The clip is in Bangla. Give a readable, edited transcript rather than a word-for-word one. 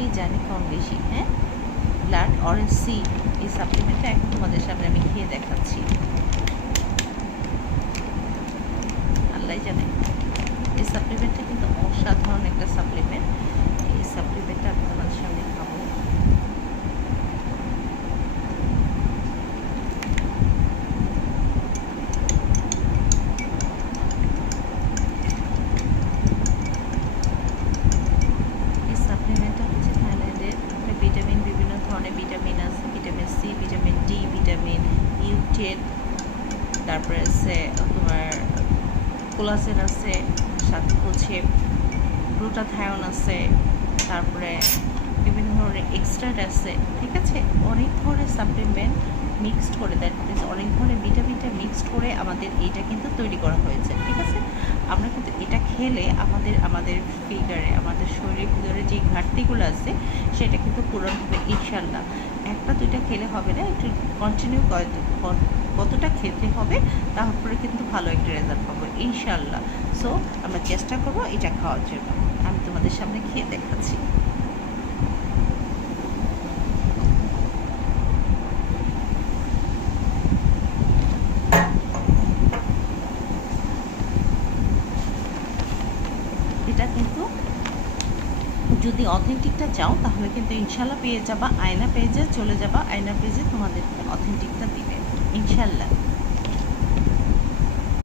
অনেকেই জানে কম বেশি। হ্যাঁ, ব্লাড অরেঞ্জ সি এই সাপ্লিমেন্টটা এখন তোমাদের সামনে আমি খেয়ে দেখাচ্ছি। আল্লাহ জানে এই সাপ্লিমেন্টটা কিন্তু অসাধারণ একটা সাপ্লিমেন্ট। এই সাপ্লিমেন্টটা আমি তোমাদের সামনে খাবো। এই সাপ্লিমেন্টটা হচ্ছে থাইল্যান্ডের। ভিটামিন, বিভিন্ন ধরনের ভিটামিন আছে, vitamin C, vitamin D, vitamin ইউ10, তারপরে আছে তোমার কোলাজেন আছে, সাথে হচ্ছে গ্লুটাথায়ন আছে, তারপরে বিভিন্ন ধরনের এক্সট্রাক্ট আছে। ঠিক আছে, অনেক ধরনের সাপ্লিমেন্ট মিক্সড করে, দ্যাট মিনস অনেক ধরনের ভিটামিনটা মিক্সড করে আমাদের এইটা কিন্তু তৈরি করা হয়েছে। ঠিক আছে, আমরা কিন্তু এটা খেলে আমাদের ফিগারে, আমাদের শরীরের ভিতরে যে ঘাটতিগুলো আছে সেটা কিন্তু পূরণ হবে ইনশাল্লাহ। একটা দুইটা খেলে হবে না, একটু কন্টিনিউ কতটা খেতে হবে, তারপরে কিন্তু ভালো একটা রেজাল্ট পাবো ইনশাল্লাহ। সো আমরা চেষ্টা করবো এটা খাওয়ার জন্য। আমি তোমাদের সামনে খেয়ে দেখাচ্ছি। এটা কিন্তু যদি অথেন্টিকটা চাও তাহলে কিন্তু ইনশাল্লাহ পেয়ে যাবা। আয়না পেজে চলে যাবা, আয়না পেজে তোমাদের অথেন্টিকটা দিবে ইনশাল্লাহ।